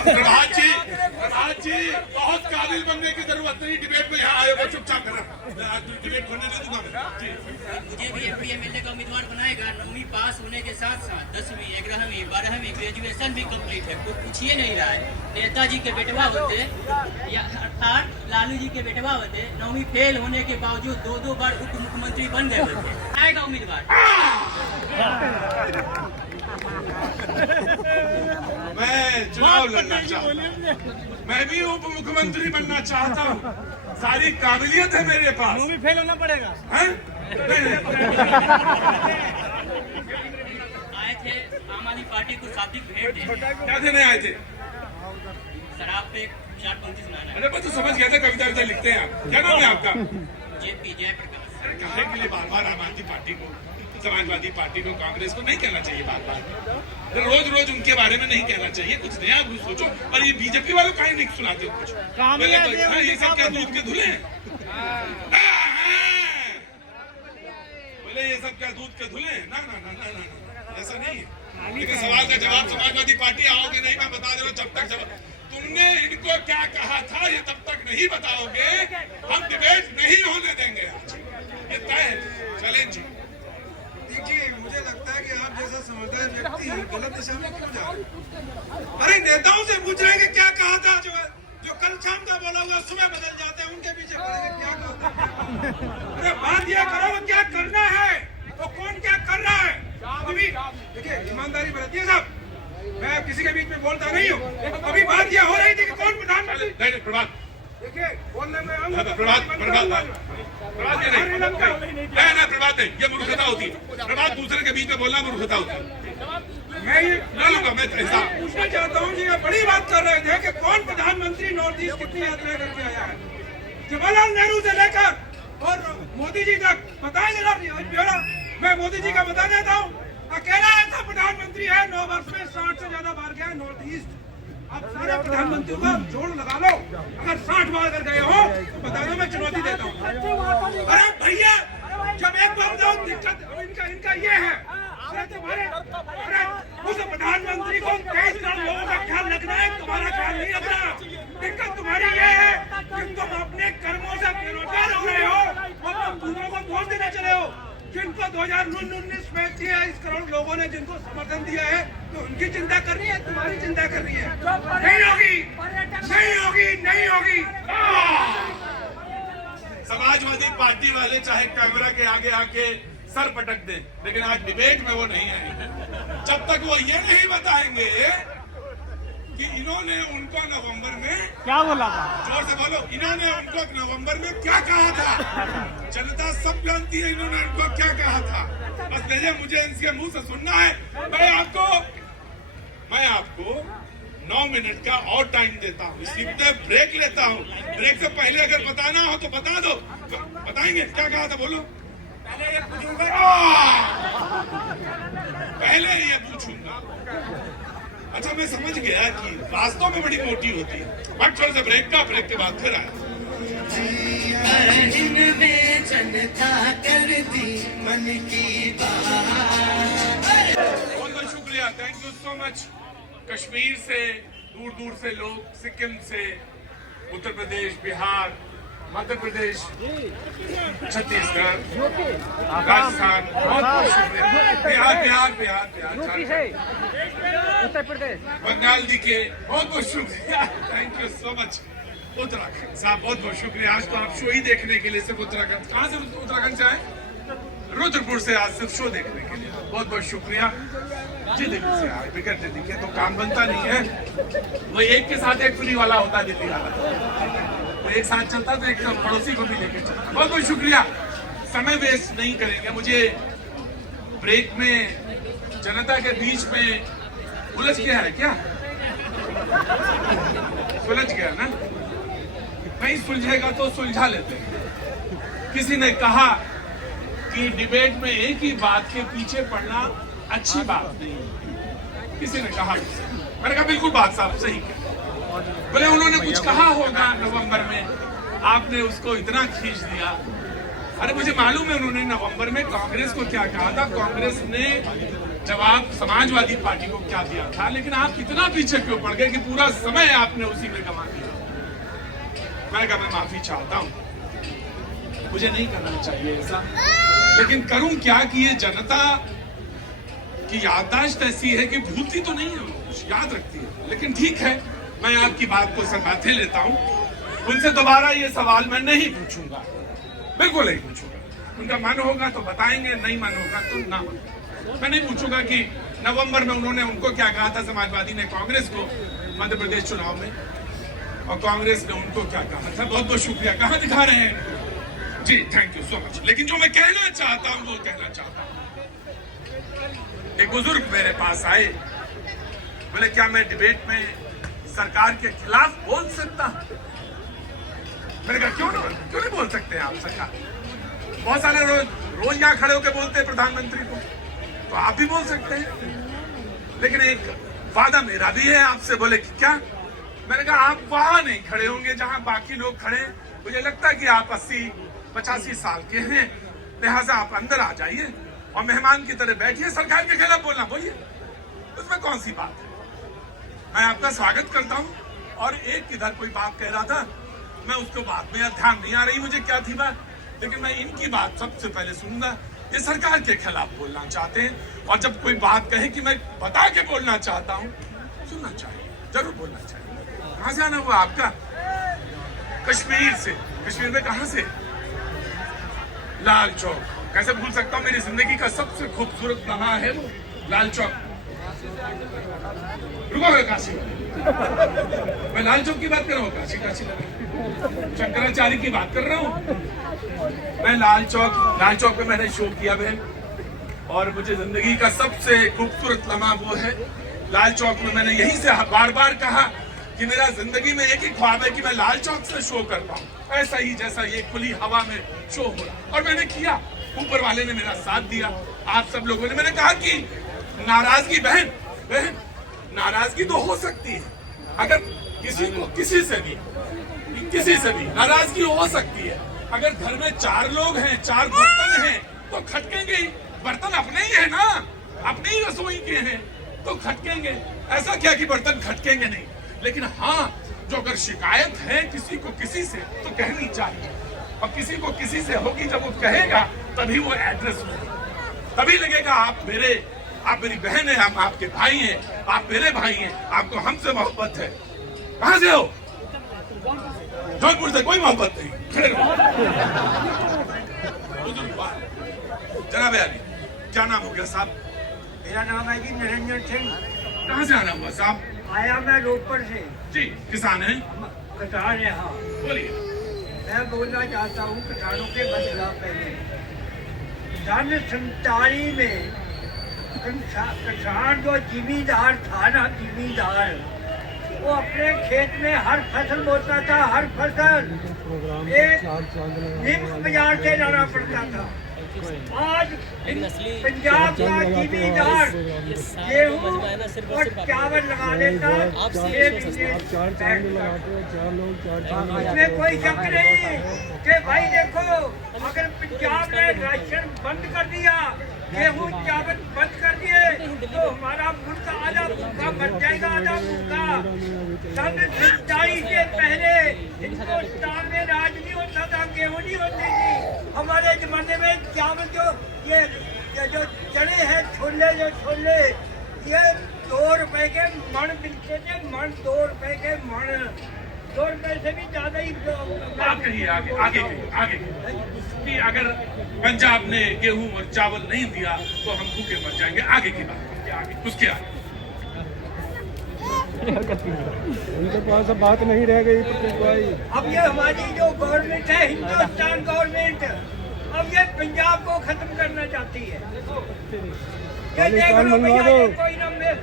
प्रभात जी बहुत काबिल बनने की जरूरत नहीं, डिबेट में यहाँ आए हो, चुपचाप करना, डिबेट करने नहीं दूंगा मैं। मुझे भी एमपी एमएलए का उम्मीदवार बनाएगा। 9वीं पास होने के साथ साथ 10वीं 11वीं 12वीं ग्रेजुएशन भी कंप्लीट है, कोई पूछ ही नहीं रहा है। नेताजी के बेटवा होते या अर्थात लालू जी के बेटवा होते, 9वीं फेल होने के बावजूद 2 बार उप मुख्यमंत्री बन गए होते। आएगा उम्मीदवार। मैं चुनाव लड़ना चाहता हूँ, मैं भी उप मुख्यमंत्री बनना चाहता हूँ, सारी काबिलियत है मेरे पास। भी फेल होना पड़ेगा। आए थे आम आदमी पार्टी को शाब्दिक भेंट देने। क्या देने आए थे? शराब पे 4 पंक्ति सुनाना। अरे बस तो समझ गया था, कविता विता लिखते हैं आप। क्या नाम है आपका? जेपी जयप्रकाश। काहे के लिए बार बार आम आदमी पार्टी को, समाजवादी पार्टी को, कांग्रेस को नहीं कहना चाहिए बार बार? रोज रोज उनके बारे में नहीं कहना चाहिए, कुछ नया कुछ सोचो। और ये बीजेपी वालों कहीं नहीं सुनाते कुछ। ये सब क्या दूध के धुले हैं? बोले ये सब क्या दूध के धुले हैं? ना ना ना ना ना, ऐसा नहीं है। लेकिन सवाल का जवाब समाजवादी पार्टी आओगे नहीं, मैं बता दे रहा हूँ, जब तक जवाब तुमने इनको क्या कहा था ये तब तक नहीं बताओगे, हम डिबेट नहीं होने देंगे। ये तय है। चैलेंज। देखिए, मुझे लगता है कि आप जैसा समझदार व्यक्ति गलत दिशा में क्यों जा रहे हैं? अरे नेताओं से पूछ रहे हैं कि क्या कहा था, जो कल शाम का बोला हुआ सुबह बदल जाते हैं, उनके पीछे पड़ेंगे क्या कहा था? अरे बात यह करो वो क्या करना है, वो कौन क्या कर रहा है। अभी देखिए, ईमानदारी बरतिए साहब, मैं किसी के बीच में बोलता नहीं हूँ। अभी बात यह हो रही थी कि कौन प्रधानमंत्री। प्रभात देखिए, बोलने में प्रभात नहीं, ये मूर्खता होती है। प्रभात दूसरे के बीच में बोलना मूर्खता होती है। मैं ये मैं पूछना चाहता हूँ जी, ये बड़ी बात कर रहे थे कि कौन प्रधानमंत्री नॉर्थ ईस्ट कितनी यात्रा करके आया है, जवाहरलाल नेहरू से लेकर और मोदी जी तक। बताएं जरा ब्यौरा। मैं मोदी जी का बता देता हूँ, अकेला ऐसा प्रधानमंत्री है 9 वर्ष में 60 से ज्यादा बार गया नॉर्थ ईस्ट। अब सारे प्रधानमंत्रियों का जोड़ लगा लो, अगर 60 बार अगर गए हो तो बता दो, मैं चुनौती देता हूँ। अरे भैया, जब एक बार जाओ दिक्कत इनका ये है। अरे उस प्रधानमंत्री को 23 करोड़ लोगों का ख्याल रखना है, तुम्हारा ख्याल नहीं रखना। दिक्कत तुम्हारी ये है कि तुम अपने कर्मों से बेरोजगार हो रहे हो और तुम दूसरों को दोष देने चले हो। जिनको 2019 में 23 करोड़ लोगों ने जिनको समर्थन दिया है, तो उनकी चिंता कर रही है, तुम्हारी चिंता कर रही है। नहीं होगी, नहीं होगी, नहीं होगी। समाजवादी पार्टी वाले चाहे कैमरा के आगे आके सर पटक दें, लेकिन आज डिबेट में वो नहीं आएंगे जब तक वो ये नहीं बताएंगे कि इन्होंने उनको नवंबर में क्या बोला था। जोर से बोलो, इन्होंने उनको नवंबर में क्या कहा था। जनता सब जानती है इन्होंने उनको क्या कहा था। बस भेजे, मुझे इनके मुंह से सुनना है। मैं आपको 9 मिनट का और टाइम देता हूँ, इसी में ब्रेक लेता हूँ। ब्रेक से पहले अगर बताना हो तो बता दो। बताएंगे क्या कहा था? बोलो। पहले ये पूछूंगा, पहले ये पूछूंगा। अच्छा, मैं समझ गया कि वास्तव में बड़ी मोटी होती है। बट थोड़ा सा ब्रेक के बाद फिर आया। जनता कर दी मन की बात। बहुत बहुत शुक्रिया, thank you so much. Kashmir से दूर दूर से लोग, सिक्किम से, उत्तर प्रदेश, बिहार, मध्य प्रदेश, छत्तीसगढ़, राजस्थान, बहुत बहुत शुक्रिया। बिहार, उत्तर प्रदेश, बंगाल दिखे, बहुत बहुत शुक्रिया, thank you so much. Uttarakhand साहब, बहुत बहुत शुक्रिया। आज तो आप शो ही देखने के लिए सिर्फ उत्तराखंड, कहाँ से उत्तराखंड से आए? रुद्रपुर से आज सिर्फ शो देखने के लिए। बहुत बहुत शुक्रिया जी। दिल्ली से आए विकेट दिल्ली के तो काम बनता नहीं है, वो एक के साथ एक फ्री वाला होता दिल्ली वाला, वो एक साथ चलता तो एक पड़ोसी को भी लेके चलता। बहुत बहुत शुक्रिया, समय वेस्ट नहीं करेंगे। मुझे ब्रेक में जनता के बीच में उलझ गया है क्या? सुलझ गया ना? नहीं सुलझेगा तो सुलझा लेते हैं। किसी ने कहा कि डिबेट में एक ही बात के पीछे पड़ना अच्छी बात नहीं है, किसी ने कहा। मैंने कहा बिल्कुल बात साहब सही है। बोले उन्होंने कुछ कहा होगा नवंबर में, आपने उसको इतना खींच दिया। अरे मुझे मालूम है उन्होंने नवंबर में कांग्रेस को क्या कहा था, कांग्रेस ने जवाब समाजवादी पार्टी को क्या दिया था, लेकिन आप इतना पीछे क्यों पड़ गए कि पूरा समय आपने उसी में गंवा दिया। मैंने कहा मैं माफी चाहता हूं, मुझे नहीं करना चाहिए ऐसा, लेकिन करूं क्या कि ये जनता की याददाश्त ऐसी है कि भूलती तो नहीं है, कुछ याद रखती है। लेकिन ठीक है, मैं आपकी बात को समाथे लेता हूं। उनसे दोबारा ये सवाल मैं नहीं पूछूंगा, बिल्कुल नहीं पूछूंगा। उनका मन होगा तो बताएंगे, नहीं मन होगा तो ना। मैं नहीं पूछूंगा कि नवंबर में उन्होंने उनको क्या कहा था समाजवादी ने कांग्रेस को मध्य प्रदेश चुनाव में, और कांग्रेस ने उनको क्या कहा था। बहुत बहुत शुक्रिया। कहां दिखा रहे हैं जी, थैंक यू सो मच। लेकिन जो मैं कहना चाहता हूं वो कहना चाहता हूं। एक बुजुर्ग मेरे पास आए, बोले क्या मैं डिबेट में सरकार के खिलाफ बोल सकता हूं? मैंने कहा क्यों नहीं बोल सकते आप सरकार? बहुत सारे रोज यहाँ खड़े होकर बोलते हैं प्रधानमंत्री को, तो आप भी बोल सकते हैं। लेकिन एक वादा मेरा भी है आपसे। बोले कि क्या? मैंने कहा आप वहां नहीं खड़े होंगे जहां बाकी लोग खड़े हैं। मुझे लगता है कि आप 80-85 साल के हैं, लिहाजा आप अंदर आ जाइए और मेहमान की तरह बैठिए। सरकार के खिलाफ बोलना बोलिए, उसमें कौन सी बात है। मैं आपका स्वागत करता हूं। और एक इधर कोई बात कह रहा था, मैं उसको बात में ध्यान नहीं आ रही मुझे क्या थी बात, लेकिन मैं इनकी बात सबसे पहले सुनूंगा। ये सरकार के खिलाफ बोलना चाहते हैं, और जब कोई बात कहे कि मैं बता के बोलना चाहता हूं, सुनना चाहिए, जरूर बोलना चाहिए। कहां से आना हुआ आपका? कश्मीर से। कश्मीर में कहां से? लाल चौक। कैसे भूल सकता हूं, मेरी जिंदगी का सबसे खूबसूरत लम्हा है वो लाल चौक। रुको काशी, मैं लाल चौक की बात कर रहा हूँ, काशी शंकराचार्य की बात कर रहा हूँ। मैं लाल चौक में मैंने शो किया बहन, और मुझे जिंदगी का सबसे खूबसूरत लम्हा वो है लाल चौक में। मैंने यहीं से बार बार कहा कि मेरा जिंदगी में एक ही ख्वाब है कि मैं लाल चौक से शो कर पाऊं, ऐसा ही जैसा ये खुली हवा में शो हो रहा। और मैंने किया, ऊपर वाले ने मेरा साथ दिया, आप सब लोगों ने। मैंने कहा कि नाराजगी बहन नाराजगी तो हो सकती है, अगर किसी को किसी से भी नाराजगी हो सकती है। अगर घर में 4 लोग हैं, 4 बर्तन हैं, तो खटकेंगे ही। बर्तन अपने ही है ना, अपने ही रसोई के हैं, तो खटकेंगे। ऐसा क्या कि बर्तन खटकेंगे नहीं, लेकिन हाँ, जो अगर शिकायत है किसी को किसी से, तो कहनी चाहिए। और किसी को किसी से होगी, जब वो कहेगा तभी वो एड्रेस होगा, तभी लगेगा आप मेरी बहन है, हम आपके भाई हैं, आप मेरे भाई हैं, आपको हमसे मोहब्बत है। कहां से हो? जोधपुर से। कोई मोहब्बत नहीं, खड़े रहो। जनाब आली, क्या नाम हो गया साहब? मेरा नाम है जी निरंजन सिंह। कहाँ से आना हुआ साहब? आया मैं रोपड़ से जी। किसान हैं? किसान है। हाँ बोलिए। मैं बोलना चाहता हूँ किसानों के बदला पहले सन 47 में किसान जो जिमीदार था ना, जिमीदार, वो अपने खेत में हर फसल बोता था, हर फसल एक निम्न बाजार से लाना पड़ता था। आज पंजाब का जिमीदार गेहूं और चावल लगा लेता, इसमें कोई शक नहीं कि भाई देखो, अगर पंजाब ने राशन बंद कर दिया, गेहूं चावल बंद कर दिए, तो हमारा मुल्क आधा भूखा मर जाएगा, आधा भूखा। सन 47 से पहले हिंदुस्तान में राज नहीं होता था, गेहूं नहीं होती थी। हमारे जमाने में चावल जो चने हैं, छोले ये 2 रुपए के मन मिलते थे, 2 रुपए के मन। 2 रुपए से भी ज्यादा ही आप कहिए आगे आगे कहिए आगे कि अगर पंजाब ने गेहूं और चावल नहीं दिया तो हम भूखे मर जाएंगे। आगे की बात आगे उसके आगे उनके पास अब बात नहीं रह गई प्रतीक भाई। अब ये हमारी जो गवर्नमेंट है, हिंदुस्तान गवर्नमेंट, अब ये पंजाब को खत्म करना चाहती है। ये देख लो भैया, ये कोई ना मैं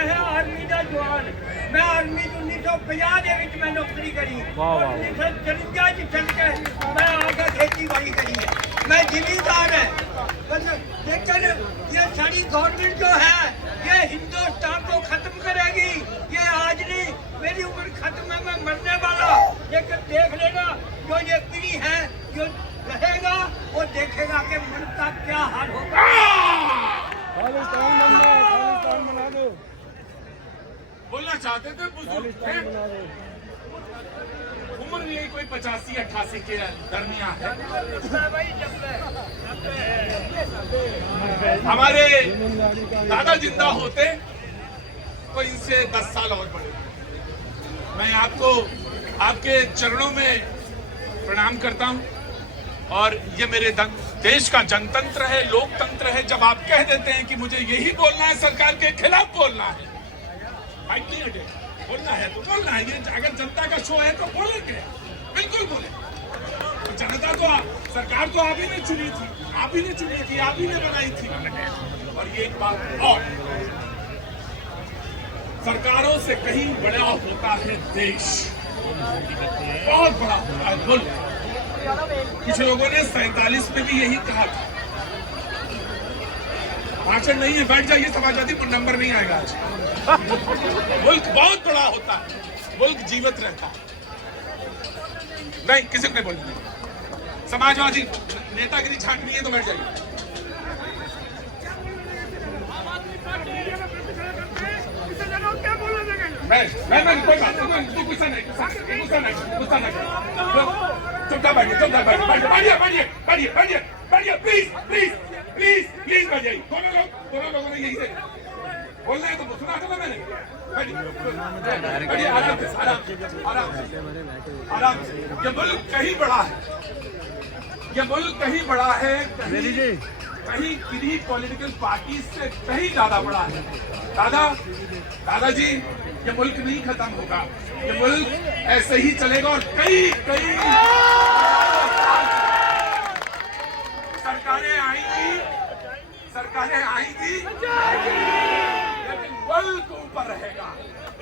है आर्मी का जवान, मैं आर्मी 1950 ਦੇ ਵਿੱਚ मैं नौकरी करी, 1954 ਚ चल के मैं आगे खेती बाड़ी करी है, मैं जिम्मेदार है। लेकिन ये सारी गवर्नमेंट जो है ये हिंदुस्तान को खत्म करेगी। ये आज नहीं, मेरी उम्र खत्म है, मैं मरने वाला। लेकिन देख लेना जो ये पीढ़ी है जो रहेगा वो देखेगा कि मुल्क का क्या हाल होगा। खालिस्तान बना दो। बोलना चाहते थे बुजुर्ग थे, उम्र यही कोई 85-88 के दरमियान है। हमारे दादा जिंदा होते तो इनसे 10 साल और बड़े। मैं आपको आपके चरणों में प्रणाम करता हूं और ये मेरे देश का जनतंत्र है, लोकतंत्र है। जब आप कह देते हैं कि मुझे यही बोलना है, सरकार के खिलाफ बोलना है, माइक नहीं हटे, बोलना है तो बोलना है। ये अगर जनता का शो है तो बोलेंगे, बिल्कुल बोले। तो जनता तो सरकार तो आप ही ने चुनी थी, आप ही ने चुनी थी, आप ही ने बनाई थी। और ये एक बात और, सरकारों से कहीं बड़ा होता है देश, बहुत बड़ा होता है मुल्क। कुछ लोगों ने 47 में भी यही कहा था। भाषण नहीं है, बैठ जाइए, समाजवादी नंबर नहीं आएगा आज। मुल्क बहुत बड़ा होता है, मुल्क जीवित रहता है। नहीं, किसी को नहीं बोलना। समाजवादी नेतागिरी छांटनी है तो बैठ जाइए। मैं कोई बात नहीं, तू गुस्सा नहीं, गुस्सा नहीं। चुपचाप बैठिए, चुपचाप बैठिए, प्लीज बैठ जाइए। दोनों लोगों ने यही से बोलना है तो सुना था ना मैंने। बैठिए, आराम से। ये मुल्क कहीं बड़ा है, कहीं किसी पॉलिटिकल पार्टी से कहीं ज्यादा बड़ा है। दादाजी, ये मुल्क नहीं खत्म होगा, ये मुल्क ऐसे ही चलेगा और कई सरकारें आएंगी, लेकिन मुल्क ऊपर रहेगा।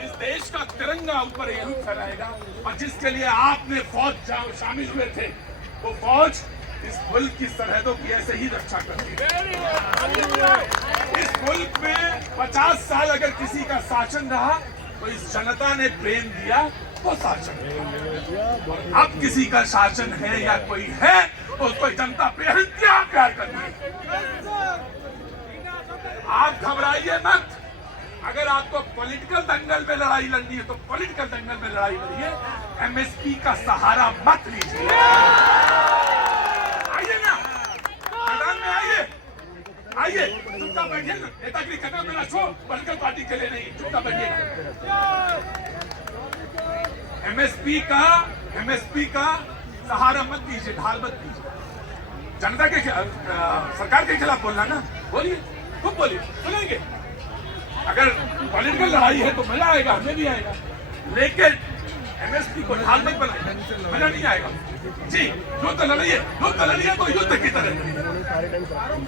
इस देश का तिरंगा ऊपर यही फहराएगा। और जिसके लिए आपने फौज शामिल हुए थे, वो फौज इस मुल्क की सरहदों की ऐसे ही रक्षा करती है। इस मुल्क में 50 साल अगर किसी का शासन रहा तो इस जनता ने प्रेम दिया तो शासन। अब किसी का शासन है या कोई है तो उसको जनता बेहद प्यार करती है। आप घबराइए मत। अगर आपको पॉलिटिकल दंगल में लड़ाई लड़नी है तो पॉलिटिकल दंगल में लड़ाई लड़िए, एमएसपी का सहारा मत लीजिए। आइए ना, मैदान में आइए, चुपचाप बैठिए। नेतागिरी करना मेरा शो पॉलिटिकल पार्टी के लिए नहीं, चुपचाप बैठिए। एमएसपी का सहारा मत दीजिए, ढाल मत दीजिए। जनता के सरकार के खिलाफ बोलना ना, बोलिए, खूब बोलिए, सुनेंगे। अगर पॉलिटिकल लड़ाई है तो मजा आएगा, हमें भी आएगा। लेकिन एमएसपी को ढाल मत बनाइए, मजा नहीं आएगा। जी, युद्ध लड़िए तो युद्ध की तरह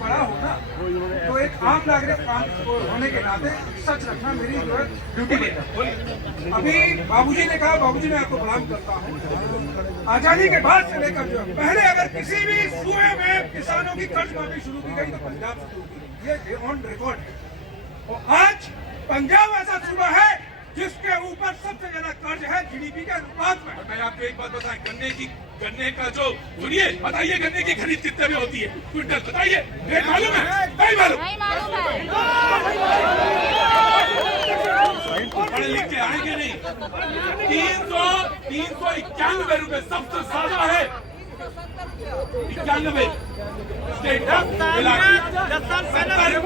बड़ा होना तो एक आम नागरिक होने के नाते सच रखना मेरी ड्यूटी है। अभी बाबूजी ने कहा, बाबूजी मैं आपको प्रणाम करता हूँ। आजादी के बाद से लेकर जो पहले अगर किसी भी सूबे में किसानों की कर्ज माफी शुरू की गई तो पंजाब से शुरू की गई, ये ऑन रिकॉर्ड है। और आज पंजाब ऐसा सूबा है जिसके ऊपर सबसे ज्यादा कर्ज है जीडीपी के अनुपात में। मैं आपको एक बात बताएं, गन्ने का जो सुनिए, बताइए गन्ने की खरीद कितने में होती है क्विंटल, बताइए। रेट मालूम है? नहीं मालूम। पढ़े लिख के आएंगे नहीं। 391 रुपए सबसे ज्यादा है। 91 स्टेट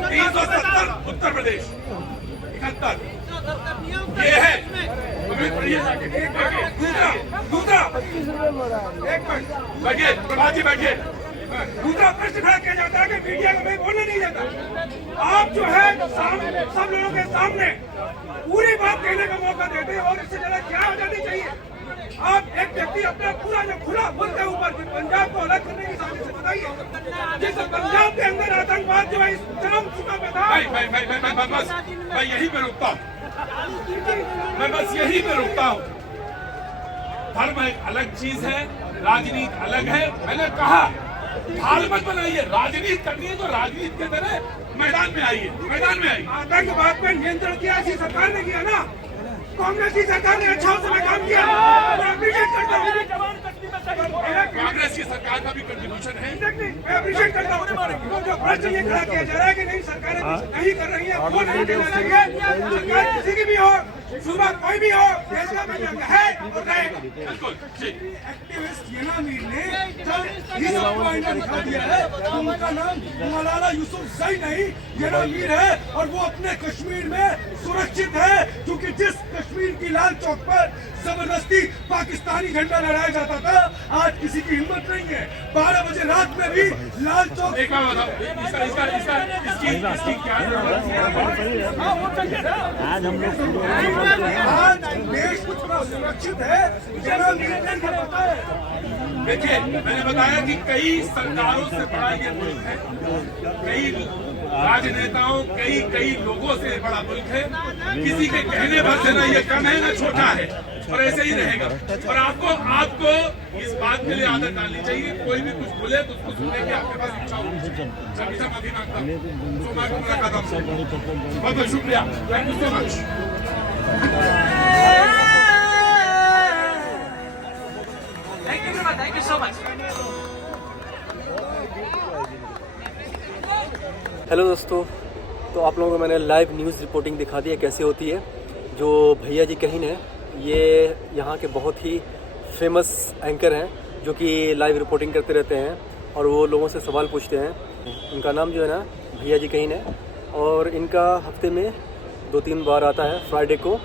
370 उत्तर प्रदेश 71 ये है। दूसरा एक मिनट बैठिए प्रभात जी बैठिए। दूसरा प्रश्न खड़ा किया जाता है कि मीडिया को मैं बोलने नहीं देता। आप जो है सब लोगों के सामने पूरी बात कहने का मौका देते हैं और इससे ज्यादा क्या हो जानी चाहिए। आप एक व्यक्ति अपना पूरा जो खुला मुल्क के ऊपर पंजाब को अलग करने की साजिश से बताइए, जिस पंजाब के अंदर आतंकवाद जो है इस चरम सीमा पे था। मैं यहीं पे रुकता हूँ, मैं बस यहीं पे रुकता हूँ। धर्म एक अलग चीज है, राजनीति अलग है। मैंने कहा हाल मत बनाइए, राजनीति करनी है तो राजनीति के तरह मैदान में आइए, मैदान में आइए। आतंकवाद पे नियंत्रण किया इसी सरकार ने किया ना, कांग्रेस की सरकार ने अच्छा समय काम किया। मैं अप्रिशिएट करता हूँ, कांग्रेस की सरकार का भी कंट्रीब्यूशन है। मैं अप्रिशिएट करता हूँ। तो जो प्रश्न ये खड़ा किया जा रहा है कि नहीं सरकारें नहीं कर रही है, वो नहीं कर रही है। सरकार किसी की भी हो, सुबह कोई भी हो, देश का पंजाब है और रहेगा। बिल्कुल एक्टिविस्ट येनामीर ने जब इस पॉइंट दिखा दिया है तो उनका नाम मलाला यूसुफजई नहीं येनामीर है और वो अपने कश्मीर में सुरक्षित है, क्योंकि जिस कश्मीर की लाल चौक पर जबरदस्ती पाकिस्तानी झंडा लहराया जाता था, आज किसी की हिम्मत नहीं है। 12 बजे रात में भी लाल चौक। एक बात बताओ, इसकी क्या जरूरत है? आज देश पूरा सुरक्षित है, येनामीर ने पता है। देखिए मैंने बताया कि कई सरकारों से बड़ा ये मुल्क है, कई राजनेताओं कई लोगों से बड़ा मुल्क है। किसी के कहने भर से ना ये कम है ना छोटा है, और ऐसे ही रहेगा। और आपको इस बात के लिए आदत डालनी चाहिए, कोई भी कुछ बोले तो उसको सुनने की आपके पास इच्छा होनी चाहिए। सभी से माफी मांगता हूँ, बहुत बहुत शुक्रिया, thank you so much. Thank you so much. Hello दोस्तों, तो आप लोगों को मैंने लाइव न्यूज़ रिपोर्टिंग दिखा दी है कैसे होती है। जो भैया जी कहीन है, ये यहाँ के बहुत ही फेमस एंकर हैं जो कि लाइव रिपोर्टिंग करते रहते हैं और वो लोगों से सवाल पूछते हैं। उनका नाम जो है ना भैया जी कहीन है और इनका हफ्ते में 2-3 बार आता है, फ्राइडे को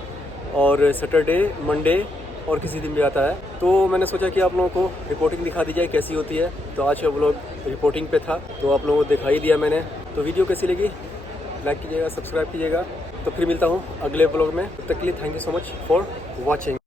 और सैटरडे, मंडे और किसी दिन भी आता है। तो मैंने सोचा कि आप लोगों को रिपोर्टिंग दिखा दी जाए कैसी होती है। तो आज का व्लॉग रिपोर्टिंग पे था, तो आप लोगों को दिखाई दिया मैंने। तो वीडियो कैसी लगी लाइक कीजिएगा, सब्सक्राइब कीजिएगा। तो फिर मिलता हूँ अगले व्लॉग में, तब तक के लिए thank you so much for watching.